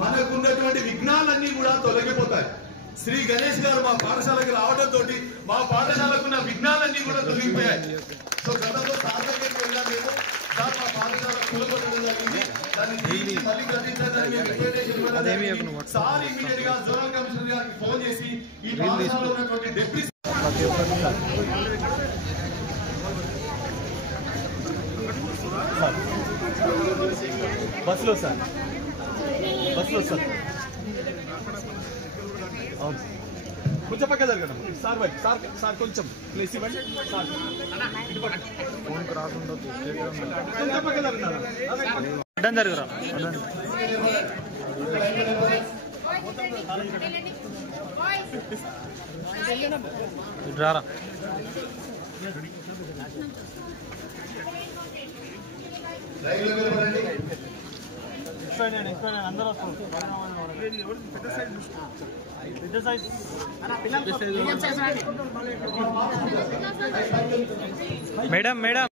మనకున్నటువంటి విఘ్నాలన్నీ కూడా తొలగిపోతాయి. శ్రీ గణేష్ గారు మా పాఠశాలకు రావడంతో మా పాఠశాలకున్న విఘ్నాలన్నీ కూడా తొలగిపోయాయి. సో గతంలో సార్ దగ్గరికి వెళ్ళాం మేము, సార్ మా పాఠశాల కూలగొట్టడం జరిగింది, దాన్ని మళ్ళీ గ్రహించడానికి సార్ ఇమీడియట్ గా జోనల్ కమిషనర్ గారికి ఫోన్ చేసి ఈ పాఠశాలలో ఉన్నటువంటి డెప్యూటీ బస్సులో సార్ అవును కొంచెం పక్క జరగడం సార్ బై సార్ కొంచెం ప్లేస్ ఇవ్వండి సార్ కొంచెం పక్క జరగడం అడ్డం జరుగురా రారా అందరూ వస్తారు మేడం